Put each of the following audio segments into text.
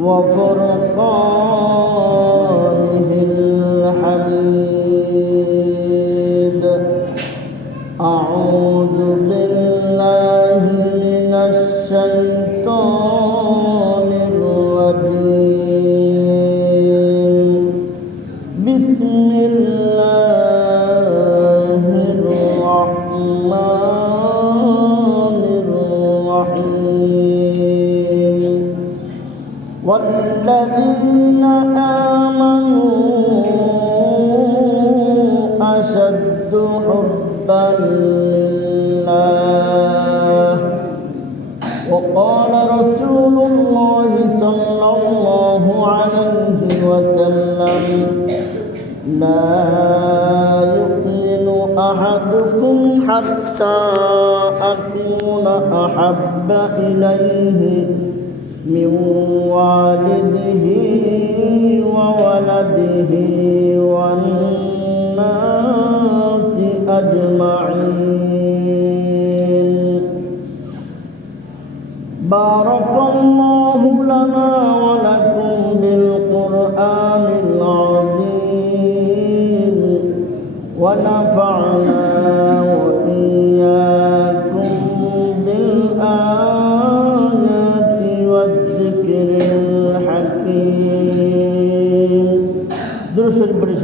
وفرقانه الحميد. أعوذ حتى أكون أحب إليه من والده وولده والناس أجمعين. بارك الله لنا ولكم بالقرآن العظيم. ونفعنا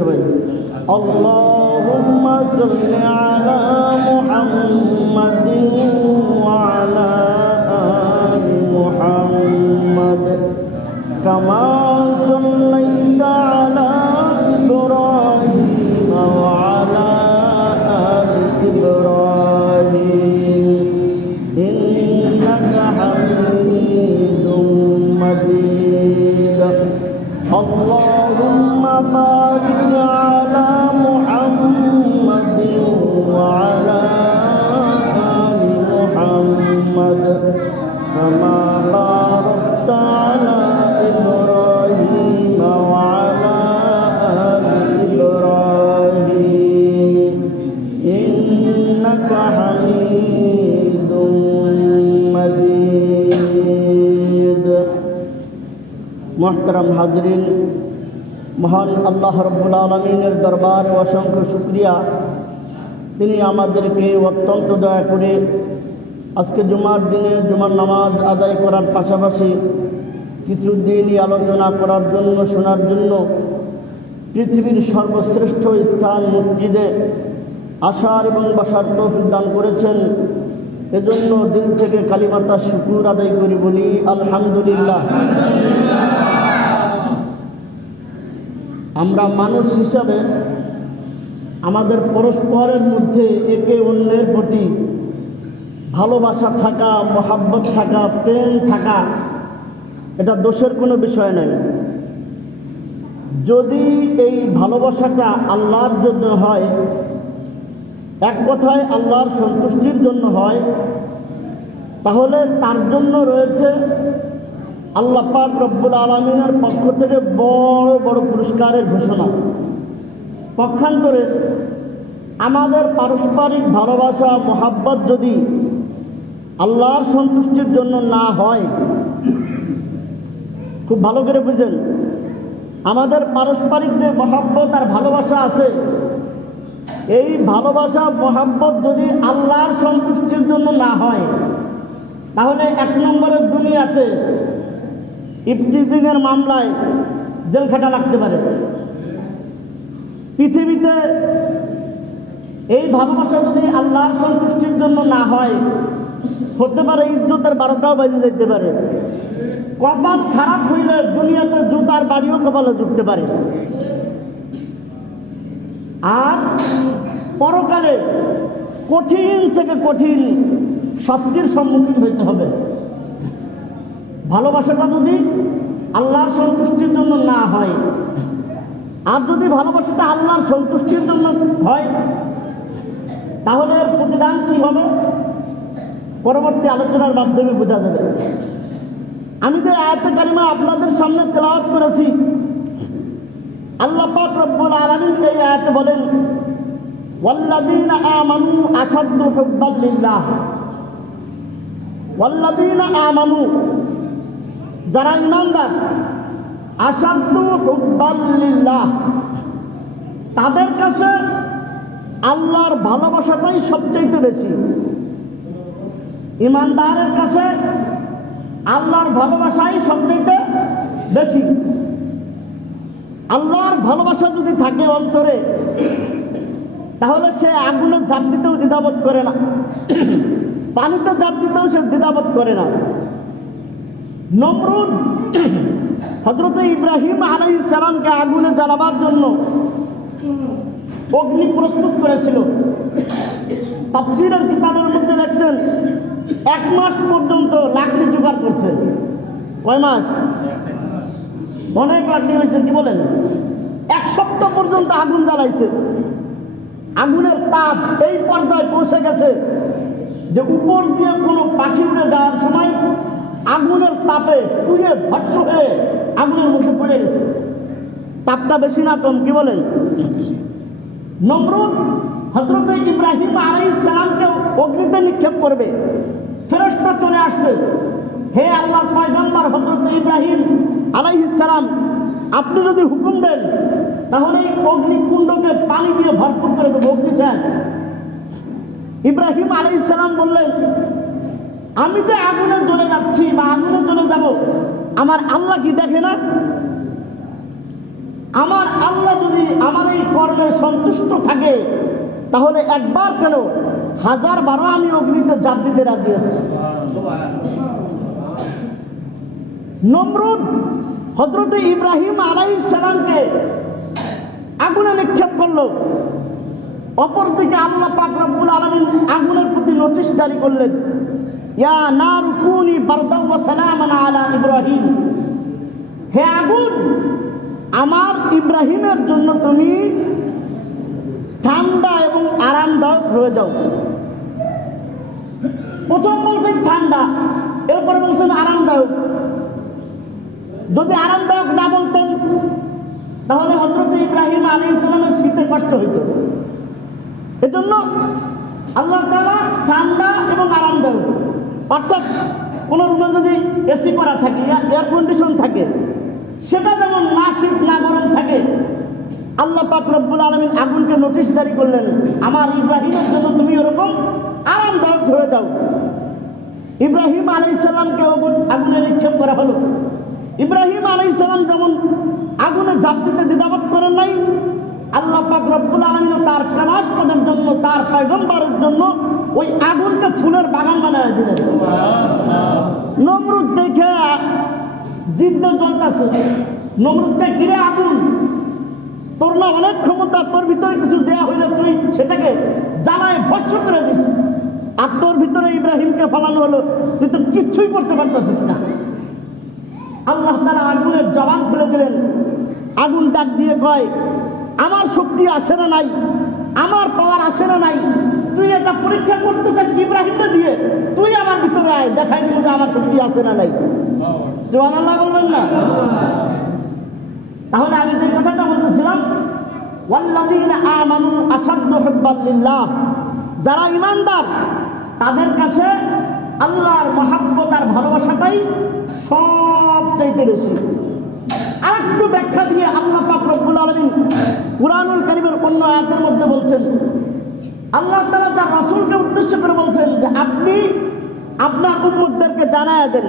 درس البري شباب اللهم صل على محمد وعلى آل محمد كما মোহতারাম হাজরিন, মহান আল্লাহ রব্বুল আলমিনের দরবার অসংখ্য শুক্রিয়া। তিনি আমাদেরকে অত্যন্ত দয়া করে আজকে জুমার দিনে জুমার নামাজ আদায় করার পাশাপাশি কিছু দিনই আলোচনা করার জন্য, শোনার জন্য পৃথিবীর সর্বশ্রেষ্ঠ স্থান মসজিদে আসার এবং বসার তৌফিক দান করেছেন। এজন্য দিন থেকে কালিমাতা শুকুর আদায় করি বলি, আলহামদুলিল্লাহ। আমরা মানুষ হিসাবে আমাদের পরস্পরের মধ্যে একে অন্যের প্রতি ভালোবাসা থাকা, মহাব্বত থাকা, প্রেম থাকা, এটা দোষের কোনো বিষয় নয়। যদি এই ভালোবাসাটা আল্লাহর জন্য হয়, এক কথায় আল্লাহর সন্তুষ্টির জন্য হয়, তাহলে তার জন্য রয়েছে আল্লাহ পাক রব্বুল আলমিনের পক্ষ থেকে বড় বড় পুরস্কারের ঘোষণা। পক্ষান্তরে আমাদের পারস্পরিক ভালোবাসা, মোহাব্বত যদি আল্লাহর সন্তুষ্টির জন্য না হয়, খুব ভালো করে বুঝেন, আমাদের পারস্পরিক যে মহাব্বত আর ভালোবাসা আছে, এই ভালোবাসা, মহাব্বত যদি আল্লাহর সন্তুষ্টির জন্য না হয়, তাহলে এক নম্বরের দুনিয়াতে ইফটিজিংয়ের মামলায় জেল খাটা লাগতে পারে। পৃথিবীতে এই ভালোবাসা যদি আল্লাহর সন্তুষ্টির জন্য না হয়, হতে পারে ইজ্জতের বারোটাও বাজে যেতে পারে। কপাল খারাপ হইলে দুনিয়াতে জুতার বাড়িও কপালে জুটতে পারে। আর পরকালে কঠিন থেকে কঠিন শাস্তির সম্মুখীন হইতে হবে। ভালোবাসাটা যদি আল্লাহর সন্তুষ্টির জন্য না হয়, আর যদি ভালোবাসাটা আল্লাহর সন্তুষ্টির জন্য হয়, তাহলে এর প্রতিদান কি হবে? পরবর্তী আলোচনার মাধ্যমে বোঝা যাবে। আমি যে আয়াতে কারিমা আপনাদের সামনে তেলাওয়াত করেছি, আল্লাহ পাক রব্বুল আলামিন এই আয়াতে বলেন, ওয়াল্লাযীনা আমানু আশাদ্দু হুব্বাল লিল্লাহ। ওয়াল্লাযীনা আমানু যারা ইমানদার আশাদ্দু হুব্বাল লিল্লাহ তাদের কাছে আল্লাহর ভালোবাসাটাই সবচাইতে বেশি। ইমানদারের কাছে আল্লাহর ভালোবাসাই সবচাইতে বেশি। আল্লাহর ভালোবাসা যদি থাকে অন্তরে, তাহলে সে আগুনে ঝাঁপ দিতেও দ্বিধাবোধ করে না। পানিতে ঝাঁপ দিতেও সে দ্বিধাবোধ করে না। নমরুদ। হজরত ইব্রাহিম আলাই সালামকে আগুনে জ্বালাবার জন্য অগ্নি প্রস্তুত করেছিল। তাফসিরের কিতাবের মধ্যে লেখছেন এক মাস পর্যন্ত লাকড়ি জোগাড় করছে। কয় মাস? অনেক লাকড়ি হয়েছে, কি বলেন? এক সপ্তাহ পর্যন্ত আগুন জ্বালাইছে। আগুনের তাপ এই পর্যায়ে পৌঁছে গেছে যে উপর দিয়ে কোনো পাখি উড়ে যাওয়ার সময় আগুনের তাপে পুড়ে ভস্য হয়ে আগুনের মধ্যে পড়ে গেছে। তাপটা বেশি না, কম, কি বলেন? নমরুদ হজরত ইব্রাহিম আলাইহিস সালামকে অগ্নিতে নিক্ষেপ করবে। ফেরস্তা চলে আসছে। হে আল্লাহর পয়গম্বর হজরত ইব্রাহিম আলাইহিস সালাম, আপনি যদি হুকুম দেন, তাহলে এই অগ্নিকুণ্ডকে পানি দিয়ে ভরপুর করে দেবো। অগ্নি চান ইব্রাহিম আলাইহিস সালাম বললেন আমি তো আগুনে জ্বলে যাচ্ছি বা আগুনে জ্বলে যাব। আমার আল্লাহ কি দেখে না? আমার আল্লাহ যদি আমার এই কর্মে সন্তুষ্ট থাকে, তাহলে একবার কেন হাজার বারো আমি অগ্নিতে জাপ দিতে রাজি আছি? নমরুদ হজরত ইব্রাহিম আলাই সালামকে আগুনে নিক্ষেপ করল। অপরদিকে আল্লাহ পাক রব্বুল আলমিন আগুনের প্রতি নোটিশ জারি করলেন। ইয়া নার কুনি বারদাও সালামান আলা ইব্রাহিম। হে আগুন, আমার ইব্রাহিমের জন্য তুমি ঠান্ডা এবং আরামদায়ক হয়ে যাও। প্রথম বলছেন ঠান্ডা, এরপর বলছেন আরামদায়ক। যদি আরামদায়ক না বলতেন, তাহলে হজরত ইব্রাহিম আলী ইসলামের শীতে কষ্ট হইত। এজন্য আল্লাহ তালা ঠান্ডা এবং আরামদায়ক। অর্থাৎ কোনো রুমে যদি এসি করা থাকে এয়ার কন্ডিশন থাকে, সেটা যেমন না শীত, না গরম থাকে, আল্লাহ পাক রব্বুল আলমিন আগুনকে নোটিশ জারি করলেন, আমার ইব্রাহিমের জন্য তুমি ওরকম আরামদায়ক হয়ে দাও ইব্রাহিম আলাই সাল্লামকে আগুনে নিক্ষেপ করা হলো। ইব্রাহিম আলাই সাল্লাম যেমন আগুনে ঝাঁপ দিতে দ্বিধাবোধ করেন নাই, আল্লাহ পাক রব্বুল আলমিন তার প্রেমাস্পদের জন্য, তার পয়গম্বরের জন্য ওই আগুনকে ফুলের বাগান বানায় দিলেন। নমরুদ দেখে জিদ্দ জ্বলতেছে। নমরুদকে ঘিরে আগুন? তোর না অনেক ক্ষমতা, তোর ভিতরে কিছু দেয়া হইলে তুই সেটাকে জ্বালায় ভস্য করে দিস। আর তোর ভিতরে ইব্রাহিমকে ফালানো হলো, তুই তো কিচ্ছুই করতে পারতেছিস না। আল্লাহ তারা আগুনের জবান খুলে দিলেন। আগুন ডাক দিয়ে কয়, আমার শক্তি আসে না নাই? আমার পাওয়ার আসে না নাই? তুই এটা পরীক্ষা করতে চাস ইব্রাহিমকে দিয়ে, তুই আমার ভিতরে আয়, দেখাই দিব যে আমার শক্তি আছে না নাই। সোহান আল্লাহ বলবেন না? তাহলে আমি যে কথাটা বলতেছিলাম আমানু আশাদ্দু হুব্বাল লিল্লাহ। যারা ইমানদার, তাদের কাছে আল্লাহর মহাব্বত আর ভালোবাসাটাই সবচাইতে বেশি। আর একটু ব্যাখ্যা দিয়ে আল্লাহ পাক রব্বুল আলামিন কুরআনুল কারীমের অন্য আয়াতের মধ্যে বলছেন আল্লাহ তাআলা তার রাসূলকে উদ্দেশ্য করে বলছেন যে আপনি আপনার উম্মতদেরকে জানায় দেন,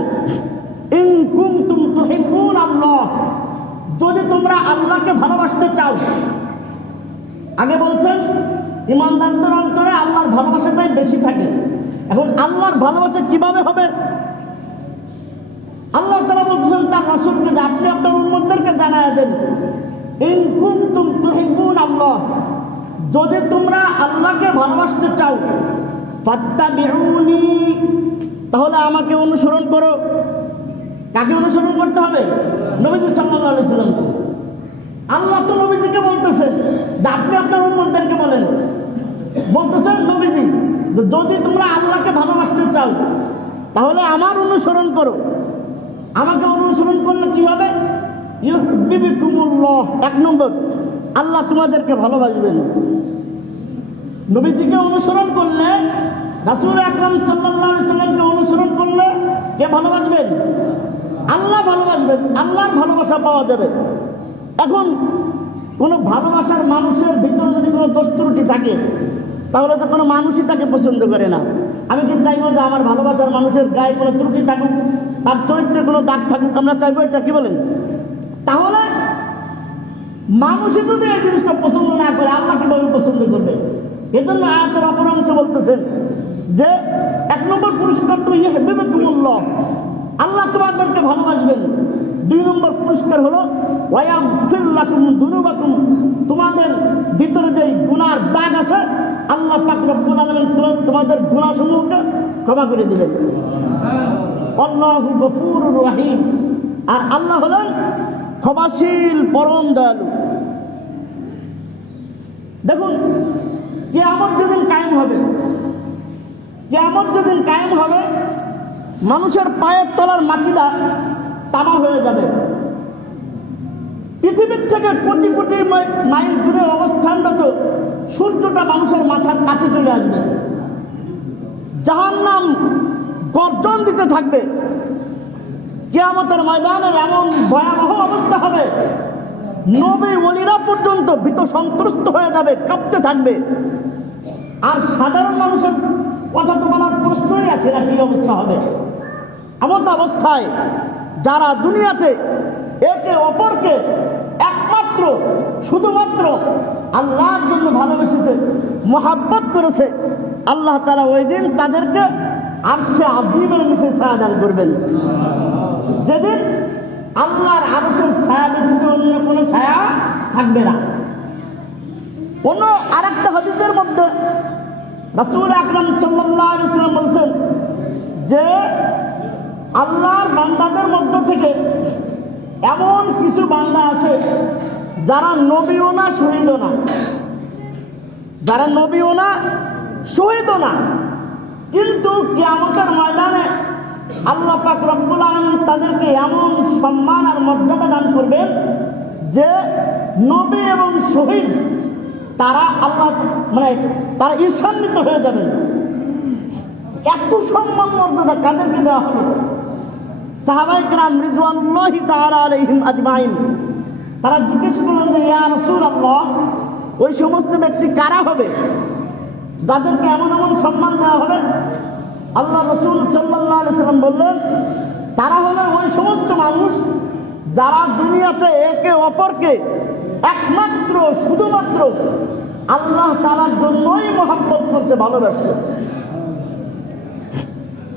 ইন কুনতুম তুহিব্বুন আল্লাহ যদি তোমরা আল্লাহকে ভালোবাসতে চাও। আগে বলছেন, ইমানদারদের অন্তরে আল্লাহর ভালোবাসাটাই বেশি থাকে। এখন আল্লাহর ভালোবাসা কীভাবে হবে? আল্লাহ তালা বলছেন তার রাসুলকে যে আপনি আপনার উন্মতদেরকে জানায় দেন, ইন কুনতুম তুহিব্বুন আল্লাহ যদি তোমরা আল্লাহকে ভালোবাসতে চাও, ফাত্তাবিউনি, তাহলে আমাকে অনুসরণ করো। কাকে অনুসরণ করতে হবে? নবীজি আলাইহি আল্লাহ তো নবীজিকে বলতেছে, যে আপনি আপনার উন্মতদেরকে বলেন। বলতেছেন নবীজি যদি তোমরা আল্লাহকে ভালোবাসতে চাও, তাহলে আমার অনুসরণ করো। আমাকে অনুসরণ করলে কি হবে? এক নম্বর। আল্লাহ তোমাদেরকে ভালোবাসবেন। নবীজিকে অনুসরণ করলে, রাসূল আকরাম আলাইহি সাল্লামকে অনুসরণ করলে কে ভালোবাসবেন? আল্লাহ ভালোবাসবেন, আল্লাহর ভালোবাসা পাওয়া যাবে। এখন কোনো ভালোবাসার মানুষের ভিতরে যদি কোনো দোষ ত্রুটি থাকে, তাহলে তো কোনো মানুষই তাকে পছন্দ করে না। আমি কি চাইব যে আমার ভালোবাসার মানুষের গায়ে কোনো ত্রুটি থাকুক, তার চরিত্রে কোনো দাগ থাকুক? আমরা চাইব এটা কি বলেন? তাহলে মানুষই যদি এই জিনিসটা পছন্দ না করে আল্লাহ কীভাবে পছন্দ করবে? এজন্য আয়াতের অপর অংশ বলতেছেন যে এক নম্বর পুরস্কার তো ইয়ে হেবে কুমুল্লাহ আল্লাহ তোমাদেরকে ভালোবাসবেন। দুই নম্বর পুরস্কার হলো ওয়াম ফিল্লাকুম দুনুবাকুম। তোমাদের ভিতরে যে গুনার দাগ আছে আল্লাহ পাক রব্বুল আলামিন তোমাদের গুনাহসমূহকে ক্ষমা করে দিবেন। আল্লাহু গফুরুর রহিম। আর আল্লাহ হলেন ক্ষমাশীল পরম দয়ালু। দেখুন, কেয়ামত যেদিন কায়েম হবে, কেয়ামত যেদিন কায়েম হবে, মানুষের পায়ের তলার মাটিটা তামা হয়ে যাবে। পৃথিবীর থেকে কোটি কোটি মাই- মাইল দূরে অবস্থানরত সূর্যটা মানুষের মাথার কাছে চলে আসবে। জাহান্নাম গর্জন দিতে থাকবে। কেয়ামতের ময়দানের এমন ভয়াবহ অবস্থা হবে। নবী ওলিরা পর্যন্ত ভীত সন্ত্রস্ত হয়ে যাবে, কাঁপতে থাকবে। আর সাধারণ মানুষের কথা তো বলার প্রশ্নই আছে না, কি অবস্থা হবে? এমন অবস্থায় যারা দুনিয়াতে একে অপরকে একমাত্র, শুধুমাত্র আল্লাহর জন্য ভালোবেসেছে, মহাব্বত করেছে, আল্লাহ তারা ওই দিন তাদেরকে আরশে আজিমের নিচে ছায়া দান করবেন। যেদিন আল্লাহর আরশের ছায়া ব্যতীত অন্য কোনো ছায়া থাকবে না। অন্য আরেকটা হাদিসের মধ্যে রাসূল আকরাম সাল্লাম বলছেন যে আল্লাহর বান্দাদের মধ্য থেকে এমন কিছু বান্দা আছে যারা নবীও না, শহীদও না। যারা নবীও না, শহীদও না। কিন্তু কিয়ামতের ময়দানে আল্লাহ পাক তাদেরকে এমন সম্মান আর মর্যাদা দান করবেন যে নবী এবং শহীদ তারা আল্লাহ মানে তারা ঈর্ষান্বিত হয়ে যাবেন। এত সম্মান মর্যাদা কাদেরকে দেওয়া হবে? সাহাবাই কালাম রিজওয়ানুল্লাহি তাআলা আলাইহিম তারা জিজ্ঞেস করলেন যে, ইয়া রাসূলুল্লাহ, ওই সমস্ত ব্যক্তি কারা হবে? যাদেরকে এমন এমন সম্মান দেওয়া হবে? আল্লাহ রসুল সাল্লাম বললেন, তারা হলেন ওই সমস্ত মানুষ যারা দুনিয়াতে একে অপরকে একমাত্র, শুধুমাত্র আল্লাহ তালার জন্যই মহাব্বত করছে, ভালোবাসছে।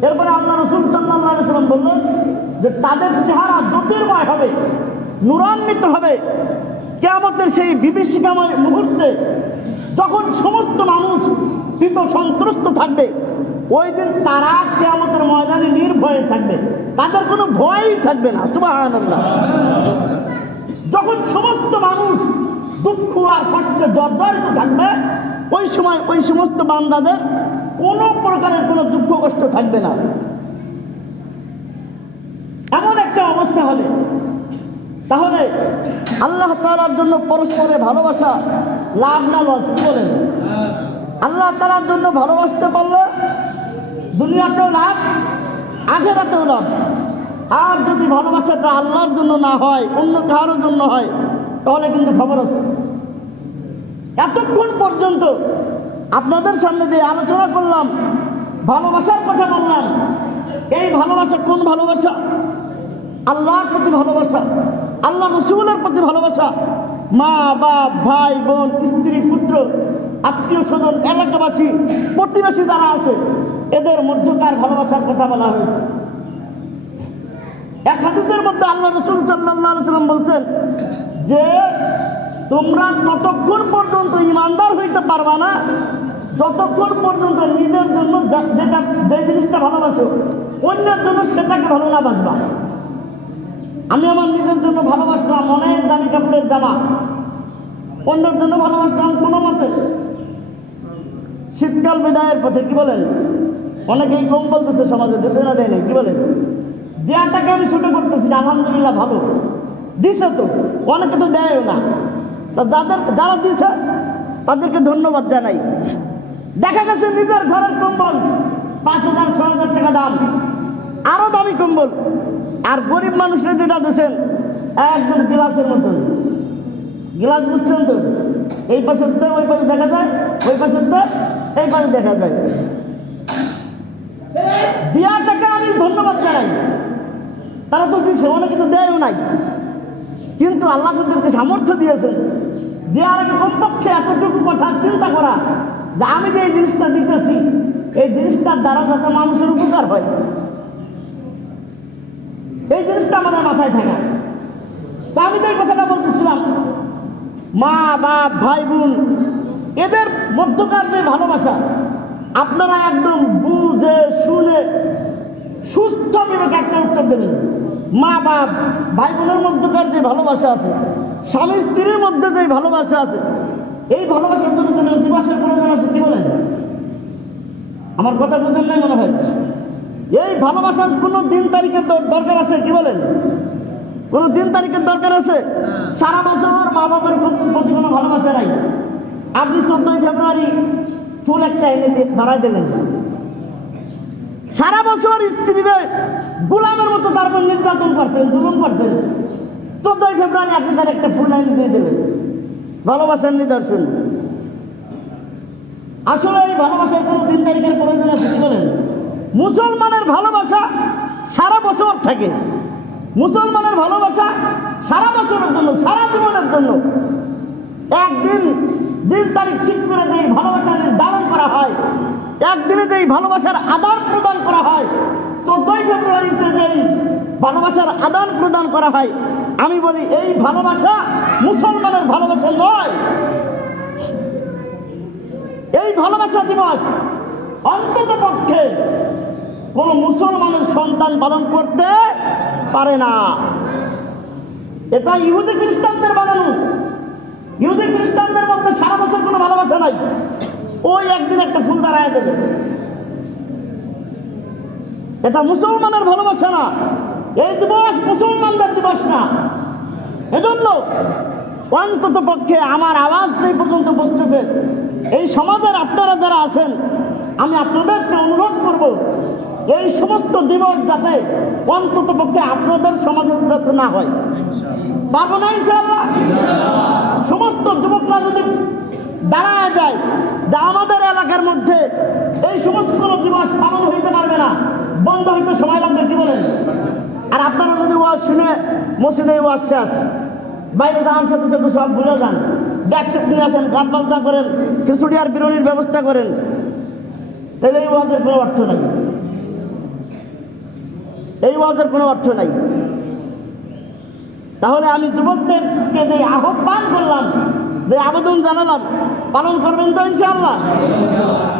এরপরে আল্লাহ রসুল সাল্লাম বললেন যে, তাদের চেহারা জ্যোতির্ময় হবে, নুরান্বিত হবে। কেয়ামতের সেই বিভীষিকাময় মুহূর্তে যখন সমস্ত মানুষ ভীত সন্ত্রস্ত থাকবে ওই দিন তারা কেয়ামতের ময়দানে নির্ভয়ে থাকবে। তাদের কোনো ভয়ই থাকবে না, সুবহানাল্লাহ। যখন সমস্ত মানুষ দুঃখ আর কষ্টে, জর্জরিত থাকবে, ওই সময় ওই সমস্ত বান্দাদের কোনো প্রকারের কোনো দুঃখ, কষ্ট থাকবে না। এমন একটা অবস্থা হবে। তাহলে আল্লাহ তালার জন্য পরস্পরে ভালোবাসা লাভ না লস কি বলেন আল্লাহ তালার জন্য ভালোবাসতে পারলে দুনিয়াতেও লাভ, আখেরাতেও লাভ। আর যদি ভালোবাসাটা আল্লাহর জন্য না হয়, অন্য কারোর জন্য হয়, তাহলে কিন্তু খবর আছে এতক্ষণ পর্যন্ত আপনাদের সামনে যে আলোচনা করলাম, ভালোবাসার কথা বললাম, এই ভালোবাসা কোন ভালোবাসা? আল্লাহর প্রতি ভালোবাসা, আল্লাহ রসুলের প্রতি ভালোবাসা? মা, বাপ, ভাই, বোন, স্ত্রী, পুত্র, আত্মীয় স্বজন, এলাকাবাসী, প্রতিবেশী যারা আছে এদের মধ্যকার ভালোবাসার কথা বলা হয়েছে? এক হাদিসের মধ্যে আল্লাহ রসুল সাল্লাম বলছেন যে, তোমরা ততক্ষণ পর্যন্ত ইমানদার হইতে পারবা না, যতক্ষণ পর্যন্ত নিজের জন্য যেটা, যে জিনিসটা ভালোবাসো, অন্যের জন্য সেটাকে ভালো না বাসবা। আমি আমার নিজের জন্য ভালোবাসলাম অনেক দামি কাপড়ের জামা, অন্যের জন্য ভালোবাসলাম কোনো মতে। শীতকাল বিদায়ের পথে কি বলেন? অনেকেই কম বলতেছে সমাজে, দেশে না দেয় নাই, কি বলেন? দেয়াটাকে আমি ছুটে করতেছি, আলহামদুলিল্লাহ ভালো। দিছে তো, অনেকে তো দেয়ও না। তা যাদের, যারা দিছে, তাদেরকে ধন্যবাদ জানাই। দেখা গেছে নিজের ঘরের কম্বল, পাঁচ হাজার ছ হাজার টাকা দাম। আরও দামি কম্বল। আর গরিব মানুষরা যেটা দিয়েছেন একদম গ্লাসের মতন। গ্লাস বুঝছেন তো? এই পাশের তো ওই পাশে দেখা যায়, ওই পাশের তো এই পাশে দেখা যায়। দেওয়াটাকে আমি ধন্যবাদ জানাই। তারা তো দিচ্ছে অনেকে তো দেয়ও নাই। কিন্তু আল্লাহ তাদেরকে সামর্থ্য দিয়েছেন। দেওয়ার আগে কমপক্ষে এতটুকু কথা চিন্তা করা যে আমি যে এই জিনিসটা দিতেছি, এই জিনিসটার দ্বারা যাতে মানুষের উপকার হয়। এই জিনিসটা আমাদের মাথায় থাকা। তা আমি তো এই কথাটা বলতেছিলাম। মা, বাপ, ভাই, বোন, এদের মধ্যকার যে ভালোবাসা আপনারা একদম বুঝে শুনে সুস্থ বিবেকে একটা উত্তর দেবেন। মা বাপ ভাই বোনের মধ্যকার যে ভালোবাসা আছে? স্বামী স্ত্রীর মধ্যে যে ভালোবাসা আছে? এই ভালোবাসার জন্য কোনো দিবসের প্রয়োজন আছে কি বলেন? আমার কথা বুঝেন নাই মনে হয়? এই ভালোবাসার কোনো দিন তারিখের দরকার আছে কি বলেন? কোনো দিন তারিখের দরকার আছে? সারা বছর মা বাবার প্রতি- প্রতি কোনো ভালোবাসা নাই। আপনি চোদ্দই ফেব্রুয়ারি ফুল একটা এনে দিয়ে দাঁড়াই দিলেন। সারা বছর স্ত্রীরে গোলামের মতো তারপর নির্যাতন করছেন, জুলুম করছেন। চোদ্দই ফেব্রুয়ারি আপনি তার একটা ফুল এনে দিয়ে দিলেন। ভালোবাসার নিদর্শন। আসলে এই ভালোবাসার কোনো দিন তারিখের প্রয়োজন আছে কি বলেন? মুসলমানের ভালোবাসা সারা বছর থাকে। মুসলমানের ভালোবাসা সারা বছরের জন্য, সারা জীবনের জন্য। একদিন দিন তারিখ ঠিক করে যেই ভালোবাসা নির্ধারণ করা হয়। একদিনে যেই ভালোবাসার আদান প্রদান করা হয়, চোদ্দই ফেব্রুয়ারিতে যেই ভালোবাসার আদান প্রদান করা হয়, আমি বলি এই ভালোবাসা মুসলমানের ভালোবাসা নয়। এই ভালোবাসা দিবস অন্তত পক্ষে কোন মুসলমানের সন্তান পালন করতে পারে না। এটা ইহুদি খ্রিস্টানদের বানানো। ইহুদি খ্রিস্টানদের মধ্যে সারা বছর কোনো ভালোবাসা নাই। ওই একদিন একটা ফুল দাঁড়ায় দেবে। এটা মুসলমানের ভালোবাসা না। এই দিবস মুসলমানদের দিবস না। এজন্য অন্তত পক্ষে আমার আওয়াজ সেই পর্যন্ত বসতেছে এই সমাজের আপনারা যারা আছেন, আমি আপনাদেরকে অনুরোধ করব এই সমস্ত দিবস যাতে অন্তত পক্ষে আপনাদের সমাজের যাতে না হয়। পারব না ইনশাল্লাহ সমস্ত যুবকরা যদি দাঁড়ায় যায়, যে আমাদের এলাকার মধ্যে এই সমস্ত কোনো দিবস পালন হইতে পারবে না, বন্ধ হইতে সময় লাগবে, কি বলেন? আর আপনারা যদি ওয়াজ শুনে মসজিদে ওয়াজ শেষ, বাইরে যাওয়ার সাথে সাথে সব ভুলে যান, ব্যাগ সেট নিয়ে আসেন গান বাজনা করেন, খিচুড়ি আর বিরনির ব্যবস্থা করেন, তাহলে এই ওয়াজের কোনো অর্থ নাই। এই ওয়াজের কোনো অর্থ নাই। তাহলে আমি যুবকদেরকে যে আহ্বান করলাম, যে আবেদন জানালাম, পালন করবেন তো ইনশাআল্লাহ।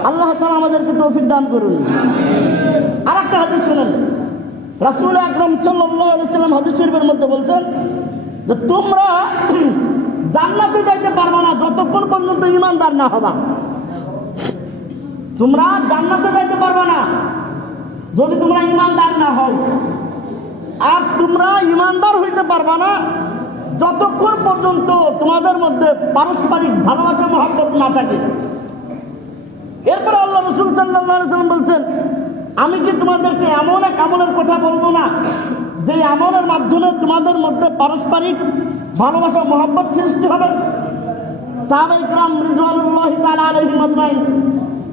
আল্লাহ তালা আমাদেরকে তৌফিক দান করুন। আর একটা হাদিস শুনেন। রাসুল আকরম সাল্লাম হাদিস শরীফের মধ্যে বলছেন যে, তোমরা জান্নাতে যাইতে পারবে না যতক্ষণ পর্যন্ত ইমানদার না হবা। তোমরা জান্নাতে যাইতে পারবে না যদি তোমরা ইমানদার না হও আর তোমরা ইমানদার হইতে পারবা না। যতক্ষণ পর্যন্ত তোমাদের মধ্যে পারস্পরিক ভালোবাসা, মহব্বত না থাকে। এরপরে আল্লাহ রসুল সাল্লাম বলছেন, আমি কি তোমাদেরকে এমন এক আমলের কথা বলব না, যে আমলের মাধ্যমে তোমাদের মধ্যে পারস্পরিক ভালোবাসা, মহব্বত সৃষ্টি হবে?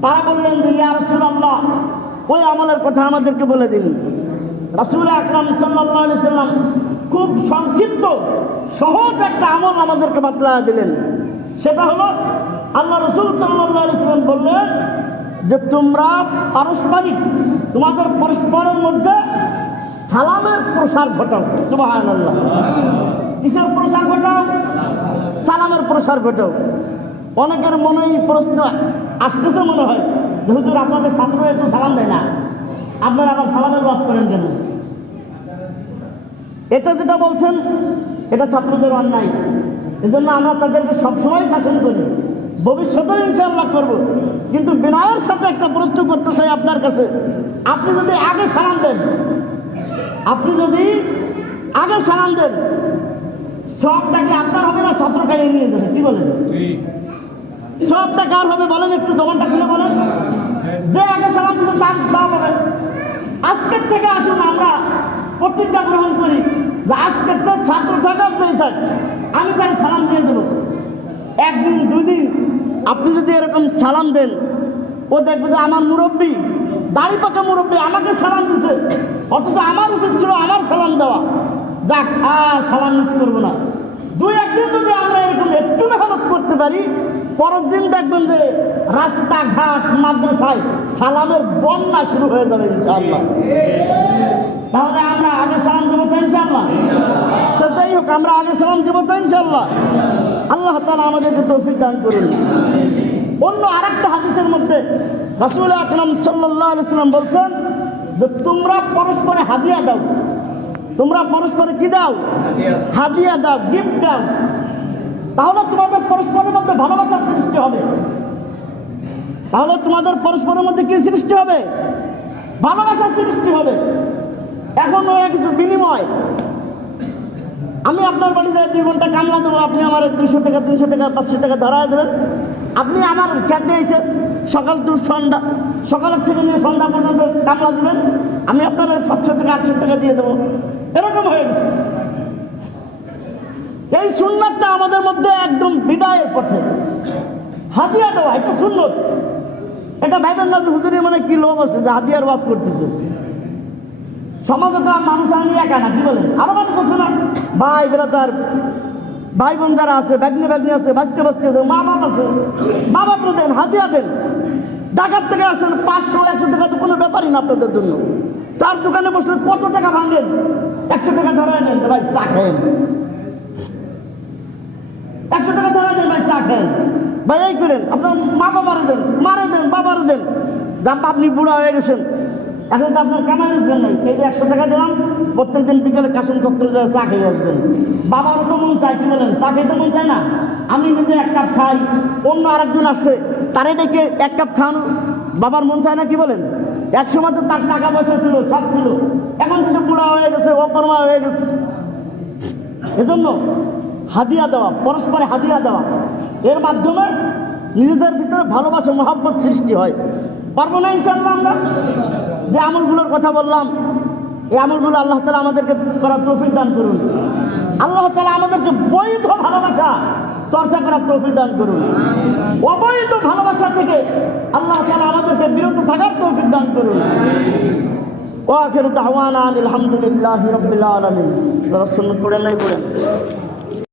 তারা বললেন যে, ইয়া রাসূলুল্লাহ, ওই আমলের কথা আমাদেরকে বলে দিন। রাসূল আকরাম সাল্লাম খুব সংক্ষিপ্ত, সহজ একটা আমল আমাদেরকে বাতলা দিলেন। সেটা হলো, আল্লাহ রসুল সাল্লাম বললেন যে, তোমরা পারস্পরিক, তোমাদের পরস্পরের মধ্যে সালামের প্রসার ঘটাও। সুবহানাল্লাহ। কিসের প্রসার ঘটাও? সালামের প্রসার ঘটাও। অনেকের মনেই প্রশ্ন আসতেছে মনে হয় যে, হুজুর, আপনাদের ছাত্ররা একটু সালাম দেয় না। আপনারা আবার সালামের বাস করেন কেন? এটা যেটা বলছেন এটা ছাত্রদের অন্যায়। এজন্য আমরা তাদেরকে সবসময় শাসন করি। ভবিষ্যতেও ইনশাল্লাহ করব। কিন্তু বিনয়ের সাথে একটা প্রশ্ন করতে চাই আপনার কাছে। আপনি যদি আগে সালাম দেন আপনি যদি আগে সালাম দেন সব টাকা আপনার হবে না ছাত্র কাজে নিয়ে যাবে? কি বলেন? সব কার হবে বলেন একটু জমানটা খুলে বলেন। যে আগে সালাম দিচ্ছে তার সব হবে। আজকের থেকে আসুন, আমরা প্রতিজ্ঞা গ্রহণ করি। যে আজকের তো ছাত্র থাকার যেই থাক, আমি তাকে সালাম দিয়ে দেবো। একদিন, দুদিন, আপনি যদি এরকম সালাম দেন, ও দেখবে যে আমার মুরব্বী, দাড়ি পাকা মুরব্বী আমাকে সালাম দিছে। অথচ আমার উচিত ছিল আমার সালাম দেওয়া। যাক, আর সালাম মিস করব না। দুই, একদিন যদি আমরা এরকম একটু মেহনত করতে পারি পরের দিন দেখবেন যে রাস্তাঘাট, মাদ্রাসায় সালামের বন্যা শুরু হয়ে যাবে, ইনশাআল্লাহ। তাহলে আমরা আগে সালাম দেবো তো ইনশাআল্লাহ? সে যাই হোক, আমরা আগে সালাম দেবো তো ইনশাআল্লাহ। আল্লাহ তালা আমাদেরকে তৌফিক দান করুন। অন্য আরেকটা হাদিসের মধ্যে রাসুল আকরাম সাল্লাহ সাল্লাম বলছেন যে, তোমরা পরস্পরে হাদিয়া দাও। তোমরা পরস্পরে কি দাও? হাদিয়া দাও, গিফট দাও। তাহলে তোমাদের পরস্পরের মধ্যে ভালোবাসার সৃষ্টি হবে। তাহলে তোমাদের পরস্পরের মধ্যে কি সৃষ্টি হবে? ভালোবাসার সৃষ্টি হবে। এখন হয়ে গেছে বিনিময়। আমি আপনার বাড়ি যাই, দুই ঘণ্টা কামলা দেবো, আপনি আমার দুশো টাকা, তিনশো টাকা, পাঁচশো টাকা ধরায় দেবেন। আপনি আমার খ্যাত দিয়েছেন সকাল টু সন্ধ্যা, সকালের থেকে নিয়ে সন্ধ্যা পর্যন্ত কামলা দেবেন। আমি আপনার সাতশো টাকা, আটশো টাকা দিয়ে দেবো। এরকম হয়ে গেছে। এই সুন্নাতটা আমাদের মধ্যে একদম বিদায়ের পথে। হাদিয়া দেওয়া, এটা সুন্নত। এটা ভাইবেন না হুজুরি মানে কি লোভ আছে যে হাদিয়ার ওয়াজ করতেছে? সমাজে তো আর মানুষ আমি একা না, কি বলেন? আরও মানুষ আছে না? ভাই বেড়াতার ভাই বোন যারা আছে ব্যাগনি ব্যাগনি আছে, বাঁচতে বাঁচতে আছে, মা বাপ আছে। মা বাপ দেন, হাতিয়া দেন। ঢাকার থেকে আসছেন, পাঁচশো, একশো টাকা তো কোনো ব্যাপারই না আপনাদের জন্য। চার দোকানে বসলে কত টাকা ভাঙেন? একশো টাকা ধরায় নেন, ভাই, চা একশো টাকা ধরে দেন ভাই, চা খেয়েন ভাই, এই করেন, আপনার মা বাবারে দেন, মারে দেন, বাবারে দেন। যা আপনি বুড়া হয়ে গেছেন। এখন তো আপনার কামাইয়ের জন্য নাই। এই যে একশো টাকা দিলাম, প্রত্যেক দিন বিকেলে কাশন চত্বরে যায় চা খেয়ে আসবেন। বাবারও তো মন চায়, কি বলেন? চা খেতে মন চায় না? আমি নিজে এক কাপ খাই, অন্য আরেকজন আসছে তারে ডেকে এক কাপ খান। বাবার মন চায় না, কি বলেন? এক সময় তো তার টাকা পয়সা ছিল, সব ছিল। এখন সে বুড়া হয়ে গেছে অকর্মা হয়ে গেছে। এজন্য হাদিয়া দেওয়া, পরস্পরে হাদিয়া দেওয়া। এর মাধ্যমে নিজেদের ভিতরে ভালোবাসা, মহাব্বত সৃষ্টি হয়। পারব না ইনশাল্লাহ আমরা? যে আমলগুলোর কথা বললাম, এই আমলগুলো আল্লাহ তালা আমাদেরকে করার তৌফিক দান করুন। আল্লাহ তালা আমাদেরকে বৈধ ভালোবাসা চর্চা করার তৌফিক দান করুন। অবৈধ ভালোবাসা থেকে আল্লাহ তালা আমাদেরকে বিরত থাকার তৌফিক দান করুন। ওয়াখির দাওয়ানা আলহামদুলিল্লাহ রবিল আলমিন। যারা সুন্নত পড়েন নাই পড়েন